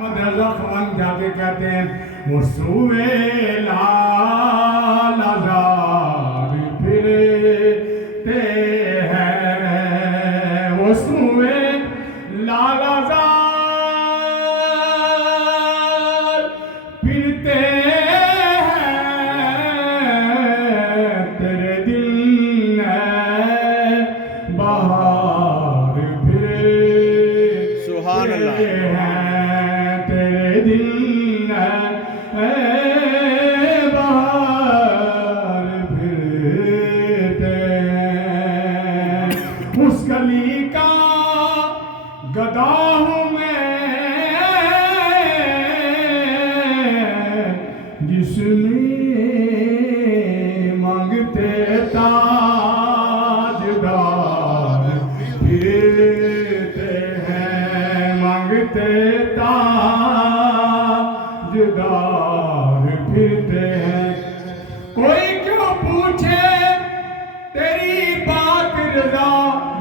رضا خان جا کے کہتے ہیں مسوے لال آزاد پھرتے ہیں، مسوے لال آزاد پھرتے ہیں، تیرے دل ہے بہار پھرتے سبحان اللہ۔ ہیں، دل ہے بہار پھرتے ہیں، اس گلی کا گدا ہوں میں جس میں مانگتے تاجدار پھرتے ہیں، مانگتے تاجدار پھرتے ہیں۔ کوئی کیوں پوچھے تیری بات رضا،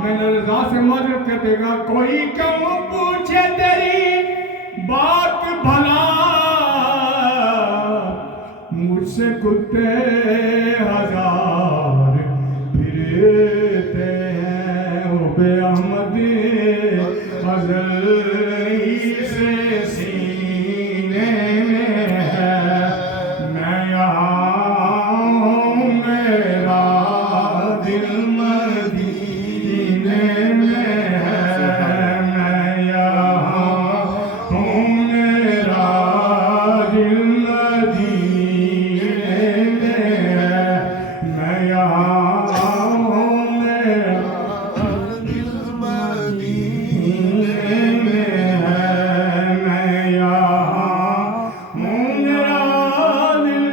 میں نے رضا سے معذرت کرتے گا، کوئی کیوں پوچھے تیری بات بھلا، مجھ سے کتے ہزار پھرتے ہیں، او بے احمد غزل سے سینے میں ہے، میں یہاں ہوں میرا دل مدینے میں ہے، میں یہاں ہوں میرا دل مدینے میں ہے، میں یہاں ہوں میرا دل مدینے میں ہے، میں یہاں ہوں میرا دل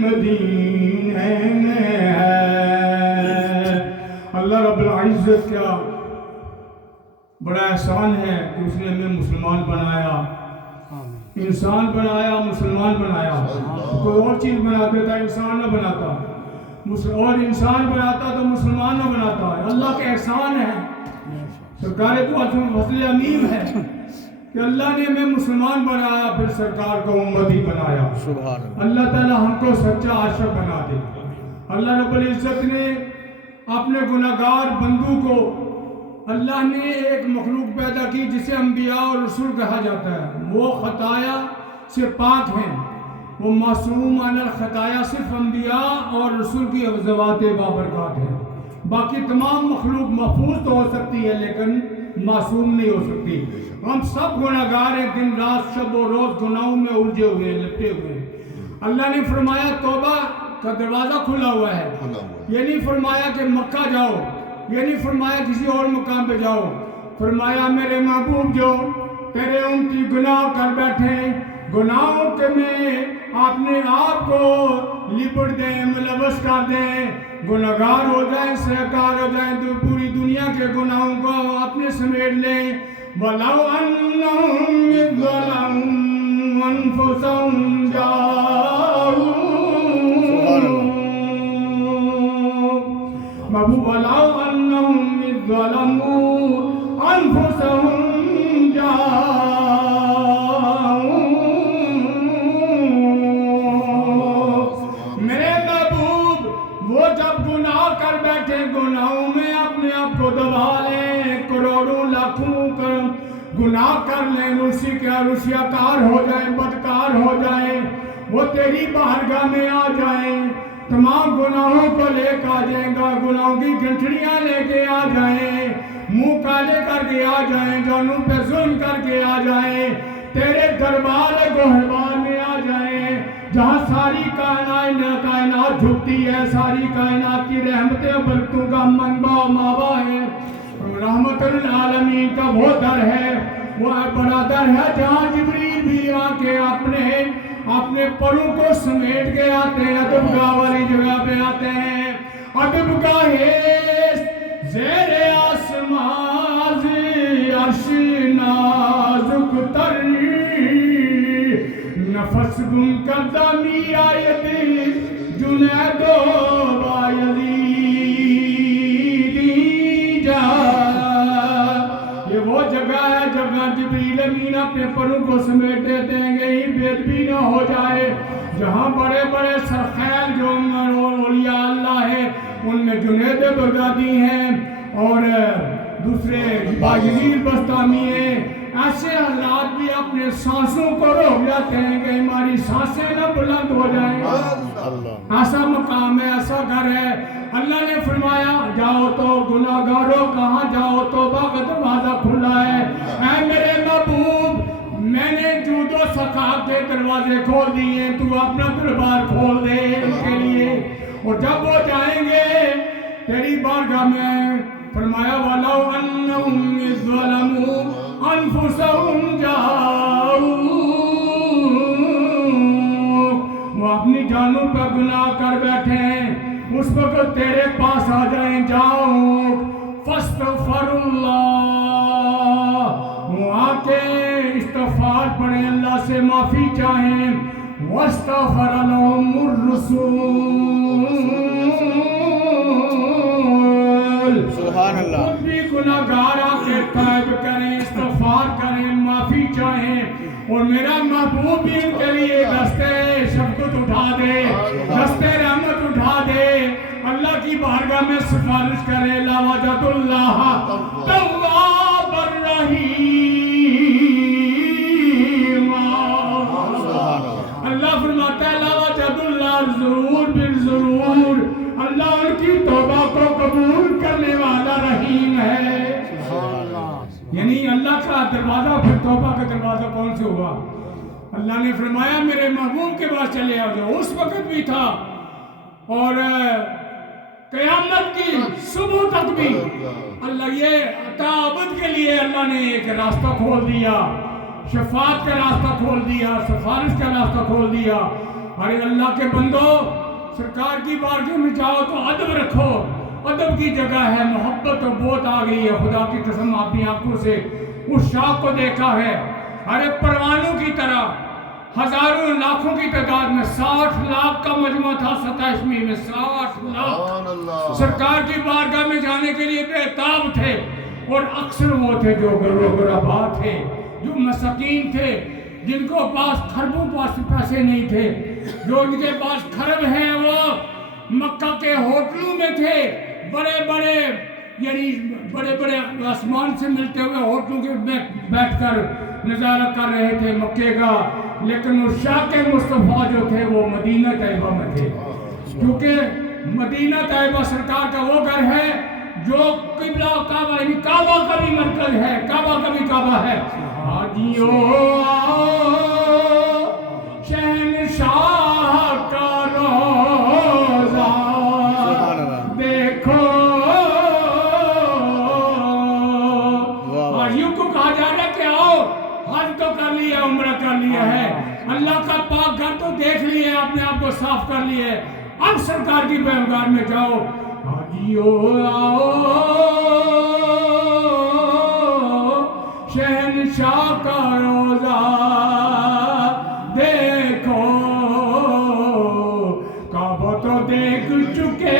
مدینے میں ہے۔ اللہ رب العزت کیا بڑا احسان ہے کہ اس نے ہمیں مسلمان بنایا، انسان بنایا، مسلمان بنایا۔ کوئی اور چیز بنا دیتا انسان نہ بناتا، اور انسان بناتا تو مسلمان نہ بناتا ہے۔ اللہ کا احسان ہے، سرکار دو فضل عمیم ہے کہ اللہ نے ہمیں مسلمان بنایا، پھر سرکار کو امتی بنایا۔ سبحان اللہ۔ اللہ تعالی ہم کو سچا عاشق بنا دے۔ اللہ رب العزت نے اپنے گناہگار بندوں کو، اللہ نے ایک مخلوق پیدا کی جسے انبیاء اور رسول کہا جاتا ہے، وہ خطایا سے پاک ہیں، وہ معصوم عن الخطایا صرف انبیاء اور رسول کی ذوات بابرکات ہیں۔ باقی تمام مخلوق محفوظ تو ہو سکتی ہے لیکن معصوم نہیں ہو سکتی۔ ہم سب گناہگار ہیں، دن رات شب و روز گناہوں میں الجھے ہوئے ہیں، لپٹے ہوئے ہیں۔ اللہ نے فرمایا توبہ کا دروازہ کھلا ہوا ہے، یہ نہیں فرمایا کہ مکہ جاؤ، یہ نہیں فرمایا کسی اور مقام پہ جاؤ، فرمایا میرے محبوب جو تیرے امتی گناہ کر بیٹھے، گناہوں کے میں اپنے آپ کو لپٹ دیں، ملوث کر دیں، گناہگار ہو جائیں، سرکار ہو جائیں، تو پوری دنیا کے گناہوں کو اپنے سمیٹ لیں۔ وَلَوْ أَنَّهُمْ إِذْ ظَلَمُوا أَنفُسَهُمْ محبوب وَلَوْ أَنَّهُمْ إِذْ ظَلَمُوا أَنفُسَهُمْ میرے محبوب وہ جب گناہ کر بیٹھے، گناہوں میں اپنے آپ کو دبا لیں، کروڑوں لاکھوں گناہ کر لیں، رسیا کار ہو جائیں، بدکار ہو جائیں، وہ تیری بارگاہ میں آ جائیں، تمام گناہوں کو لے کے آ جائیں گا، گناہوں کی گھنٹڑیاں لے کے آ جائیں، منہ کالے کر کے آ جائیں، جانوں پہ ظلم کر کے آ جائیں، تیرے دربار گوہربار میں آ جائیں، جہاں ساری کائنات جھکتی ہے، ساری کائنات کی رحمتیں و برکتوں کا منبع و ماوا ہے، رحمت العالمین کا وہ در ہے، وہ بڑا در ہے جہاں جبریل بھی آ کے اپنے پروں کو سمیٹ کے آتے ہیں، ادب گاہ والی جگہ پہ آتے ہیں، ادب گاہے زیر آسمان عرش نازک تر، نفس گم کردہ میر آیت جنید و بایزیدی جا، یہ وہ جگہ ہے جگہ جبریل امین اپنے پروں کو سمیٹے دیں گے ہی بید بھی نہ ہو جائے. جہاں بڑے بڑے سرخیل جو اولیاء اللہ ہے ان میں جنید بغدادی ہیں اور دوسرے باجزیر بستامی ہیں. ایسے حضرات بھی اپنے سانسوں کو روک جاتے ہیں کہ ہماری سانسیں نہ بلند ہو جائیں. ایسا مقام ہے, ایسا گھر ہے. اللہ نے فرمایا جاؤ تو گناہگاروں, کہاں جاؤ, توبہ کا دروازہ کھلا ہے. اے میرے محبوب, میں نے جود و سخا کے دروازے کھول دیے, تو اپنا دربار کھول دے ان کے لیے. اور جب وہ جائیں گے تیری بارگاہ میں, فرمایا وَلَوْ أَنَّهُمْ إِذْ ظَلَمُوا أَنفُسَهُمْ جَاءُوكَ, وہ اپنی جانوں پر گناہ کر بیٹھے ہیں, اس وقت تیرے پاس آ جائیں, جاؤ فَاسْتَغْفِرُ اللَّهَ, وہ آ کے استغفار پڑھیں, اللہ سے معافی چاہیں. وَاسْتَغْفَرَ لَهُمُ الرَّسُولُ, سبحان اللہ. خود بھی گناہگار آ کے توبہ کریں, استغفار کریں, معافی چاہیں. اور میرا محبوب بھی ان کے لیے دستے شفقت اٹھا دے, دستے رحمت اٹھا دے, اللہ کی بارگاہ میں سفارش کرے. لا وجد اللہ تواب الرحیم, اللہ فرماتا ہے لا وجد اللہ, ضرور بالضرور اللہ ان کی توبہ کو قبول کرنے والا رحیم ہے. یعنی اللہ کا دروازہ, پھر توبہ کا دروازہ کون سے ہوا؟ اللہ نے فرمایا میرے محبوب کے پاس چلے آؤ, جو اس وقت بھی تھا اور قیامت کی صبح تک بھی. اللہ یہ تعبد کے لیے اللہ نے ایک راستہ کھول دیا, شفاعت کا راستہ کھول دیا, سفارش کا راستہ کھول دیا. ارے اللہ کے بندو, سرکار کی بارگاہ میں جاؤ تو ادب رکھو, ادب کی جگہ ہے. محبت تو بہت آ گئی ہے, خدا کی قسم اپنی آنکھوں سے اس شاخ کو دیکھا ہے. ارے پروانوں کی طرح ہزاروں لاکھوں کی تعداد میں 60 لاکھ کا مجمع تھا 27ویں میں, 60 لاکھ سرکار کی بارگاہ میں جانے کے لیے بے تاب تھے. اور اکثر وہ تھے جو غربا تھے, جو مساکین تھے, جن کو پاس خربوں پاس پیسے نہیں تھے. جو ان کے پاس خرب ہیں وہ مکہ کے ہوٹلوں میں تھے, بڑے بڑے یعنی بڑے بڑے آسمان سے ملتے ہوئے ہوٹلوں کے بیٹھ کر نظارہ کر رہے تھے مکے کا. لیکن اس شاہ کے مصطفیٰ جو تھے وہ مدینہ طیبہ میں تھے, کیونکہ مدینہ طیبہ سرکار کا وہ گھر ہے جو قبلہ کعبہ, یعنی کعبہ کا بھی مرکز ہے, کعبہ کا بھی کعبہ ہے. حاجیو شہنشاہ کا روزہ دیکھو, حاجیوں کو کہا جا رہا ہے کہ آؤ, حج تو کر لیا, عمرہ کر لیا ہے, اللہ کا پاک گھر تو دیکھ لیا, اپنے آپ کو صاف کر لیا, اب سرکار کی بارگاہ میں جاؤ. حاجیو آؤ شہنشاہ کا روزہ دیکھو, کعبہ تو دیکھ چکے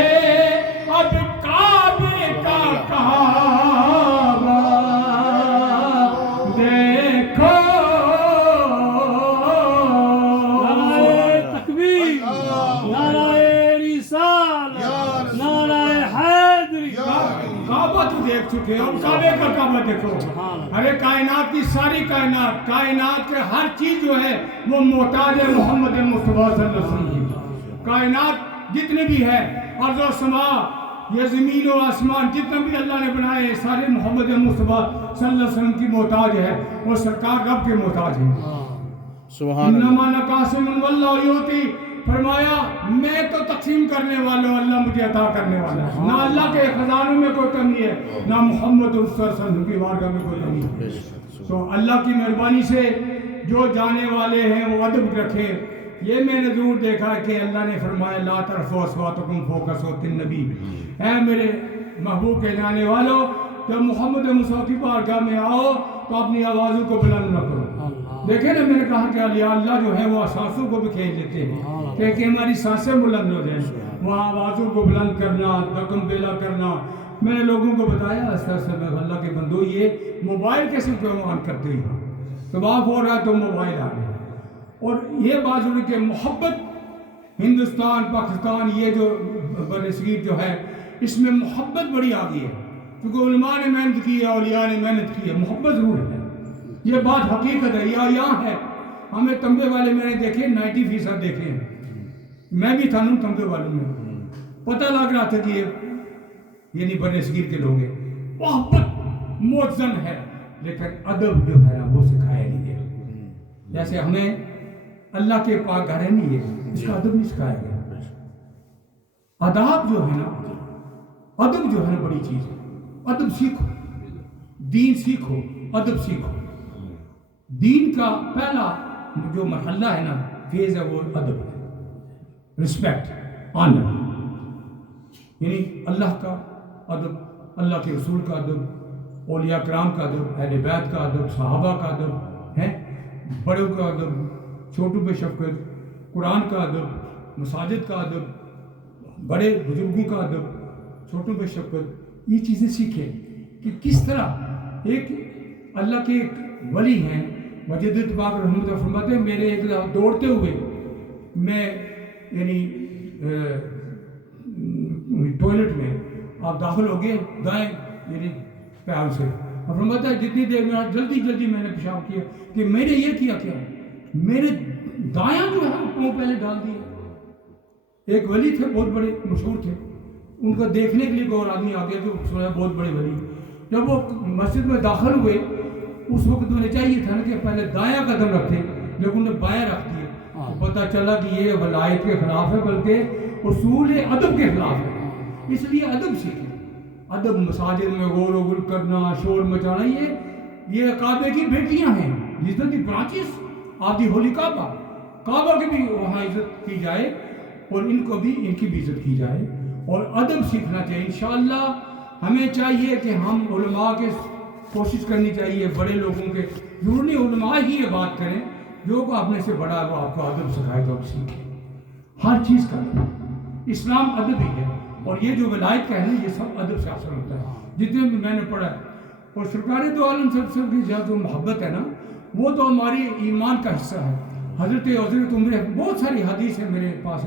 اب کعبے کا کعبہ دیکھو. نعرہ تکبیر, نعرہ رسالت, نعرہ حیدری. کعبہ تو دیکھ چکے, اب کعبے کا کعبہ دیکھو. ارے کائنات کی ساری کائنات, کائنات کے ہر چیز جو ہے وہ محتاج ہے محمد مصطفیٰ صلی اللہ علیہ وسلم کی. کائنات جتنے بھی ہے, ارض و سما, یہ زمین و آسمان جتنے بھی اللہ نے بنائے, سارے محمد مصطفیٰ صلی اللہ علیہ وسلم کی محتاج ہے, اور سرکار رب کے محتاج ہے. سبحان اللہ. انما انا قاسم واللہ یعطی, فرمایا میں تو تقسیم کرنے والا ہوں, اللہ مجھے عطا کرنے والا ہے. نہ اللہ کے خزانوں میں کوئی کمی ہے, نہ محمد صلی اللہ علیہ وسلم کی بارگاہ میں کوئی کمی ہے. تو اللہ کی مہربانی سے جو جانے والے ہیں وہ ادب رکھیں. یہ میں نے ضرور دیکھا کہ اللہ نے فرمایا لا ترفعوا اصواتکم فوق صوت النبی, اے میرے محبوب کے جانے والوں, جب محمد مصطفیٰ کی بارگاہ میں آؤ تو اپنی آوازوں کو بلند نہ کرو. دیکھیں نا, میں نے کہا کہ اللہ جو ہے وہ سانسوں کو بھی کھینچ لیتے ہیں کہ ہماری سانسیں بلند ہو جائیں. وہ آوازوں کو بلند کرنا, دکم بیلا کرنا. میں نے لوگوں کو بتایا ایسا ایسا, میں اللہ کے بندو یہ موبائل کیسے آن کرتے ہیں, طواف ہو رہا ہے تو موبائل آ گیا. اور یہ بات ضروری کہ محبت ہندوستان پاکستان یہ جو بر صغیر جو ہے اس میں محبت بڑی آ گئی ہے کیونکہ علماء نے محنت کی ہے اولیاء نے محنت کی ہے. محبت ضرور ہے, یہ بات حقیقت ہے. یہاں ہے ہمیں تمبے والے میں نے دیکھے 90% دیکھے ہیں, میں بھی تھا نا تمبے والوں میں, پتہ لگ رہا تھا کہ یہ یعنی بر صغیر کے لوگ ہیں. محبت معظم ہے لیکن ادب جو ہے وہ سکھایا نہیں گیا. جیسے ہمیں اللہ کے پاک گھر ہے نہیں ہے اس کا ادب نہیں سکھایا گیا. آداب جو ہے نا, ادب جو ہے نا بڑی چیز ہے. ادب سیکھو, دین سیکھو, ادب سیکھو. دین کا پہلا جو مرحلہ ہے نا فیز ہے وہ ادب ہے, رسپیکٹ, آنر, یعنی اللہ کا ادب, اللہ کے رسول کا ادب, اولیاء کرام کا ادب, اہل بیت کا ادب, صحابہ کا ادب ہے, بڑوں کا ادب, چھوٹوں پہ شفقت, قرآن کا ادب, مساجد کا ادب, بڑے بزرگوں کا ادب, چھوٹوں پہ شفقت. یہ چیزیں سیکھیں کہ کس طرح ایک اللہ کے ایک ولی ہیں مجدد پاک رحمۃ اللہ فرماتے ہیں میرے ایک دوڑتے ہوئے میں یعنی ٹوائلٹ میں آپ داخل ہو گئے دائیں یعنی پیال سے, اور فرماتا ہے جتنی دیر میں جلدی میں نے پیشاب کیا کہ میں نے یہ کیا میرے دایاں جو ہے پاؤں پہلے ڈال دیے. ایک ولی تھے بہت بڑے مشہور تھے, ان کو دیکھنے کے لیے کوئی اور آدمی آ گیا جو سنا بہت بڑے ولی. جب وہ مسجد میں داخل ہوئے اس وقت انہیں چاہیے تھا نا کہ پہلے دایاں قدم رکھتے لیکن انہیں بایاں رکھ دیا. پتہ چلا کہ یہ ولایت کے خلاف ہے بلکہ اصول ادب کے خلاف ہے. اس لیے ادب سیکھیں. ادب مساجد میں غور و غل کرنا, شور مچانا, یہ کعبے کی بیٹیاں ہیں, عزت کی برانچز آف دی ہولی کعبہ. کعبہ کی بھی وہاں عزت کی جائے اور ان کو بھی ان کی بھی عزت کی جائے اور ادب سیکھنا چاہیے. انشاءاللہ ہمیں چاہیے کہ ہم علماء کے کوشش کرنی چاہیے, بڑے لوگوں کے, ضروری علماء ہی یہ بات کریں جو کو اپنے سے بڑا وہ آپ کو ادب سکھائے تو آپ سیکھیں. ہر چیز کا اسلام ادب ہی ہے اور یہ جو ولایت کا ہے نا یہ سب ادب سے حاصل ہوتا ہے. جتنے بھی میں نے پڑھا ہے اور سرکار دو عالم سب کی جو محبت ہے نا وہ تو ہماری ایمان کا حصہ ہے. حضرت عمر بہت ساری حدیث ہے میرے پاس,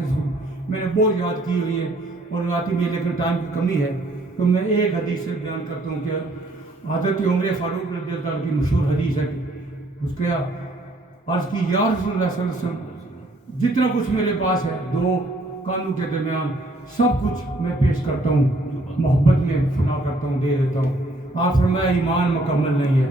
میں نے بہت یاد کی ہوئی ہے اور آتی بھی, لیکن ٹائم کی کمی ہے تو میں ایک حدیث سے بیان کرتا ہوں کہ حضرت عمر فاروق رضی اللہ عنہ کی مشہور حدیث ہے. اس کے عرض کی یا رسول اللہ صلی اللہ علیہ وسلم جتنا کچھ میرے پاس ہے دو کانوں کے درمیان سب کچھ میں پیش کرتا ہوں, محبت میں فنا کرتا ہوں, دے دیتا ہوں. آپ فرمایا ایمان مکمل نہیں ہے.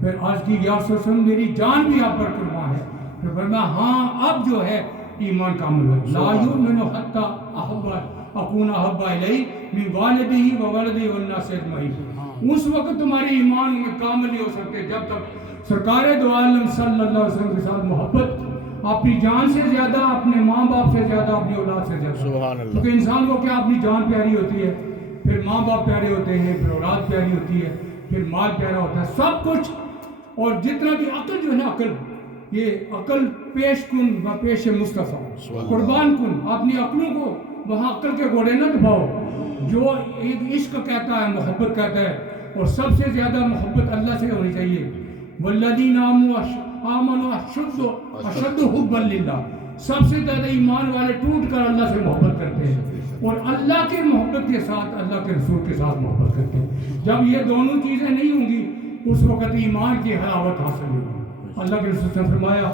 پھر عرض کی یا رسول اللہ میری جان بھی آپ پر قربان ہے. پھر فرمایا ہاں اب جو ہے ایمان کامل ہے. لا یؤمن حتی احب اکون احب الیہ من والدہ و ولدہ والناس اجمعین. اس وقت تمہارے ایمان میں کامل نہیں ہو سکتے جب تک سرکار دو عالم صلی اللہ علیہ وسلم کے ساتھ محبت اپنی جان سے زیادہ, اپنے ماں باپ سے زیادہ, اپنی اولاد سے زیادہ. سبحان اللہ. کیونکہ انسان کو کیا اپنی جان پیاری ہوتی ہے, پھر ماں باپ پیارے ہوتے ہیں, پھر اولاد پیاری ہوتی ہے, پھر مال پیارا ہوتا ہے, سب کچھ. اور جتنا بھی عقل جو ہے نا عقل, یہ عقل پیش کن و پیش مصطفیٰ, قربان کن. اپنی عقلوں کو وہاں عقل کے گھوڑے نہ دباؤ. جو ایک عشق کہتا ہے, محبت کہتا ہے, اور سب سے زیادہ محبت اللہ سے ہونی چاہیے. والذین آمنوا اشد حبا للہ. سب سے زیادہ ایمان والے ٹوٹ کر اللہ سے محبت کرتے ہیں اور اللہ کے محبت کے ساتھ اللہ کے رسول کے ساتھ محبت کرتے ہیں. جب یہ دونوں چیزیں نہیں ہوں گی اس وقت ایمان کی حلاوت حاصل ہوگی. اللہ کے رسول نے فرمایا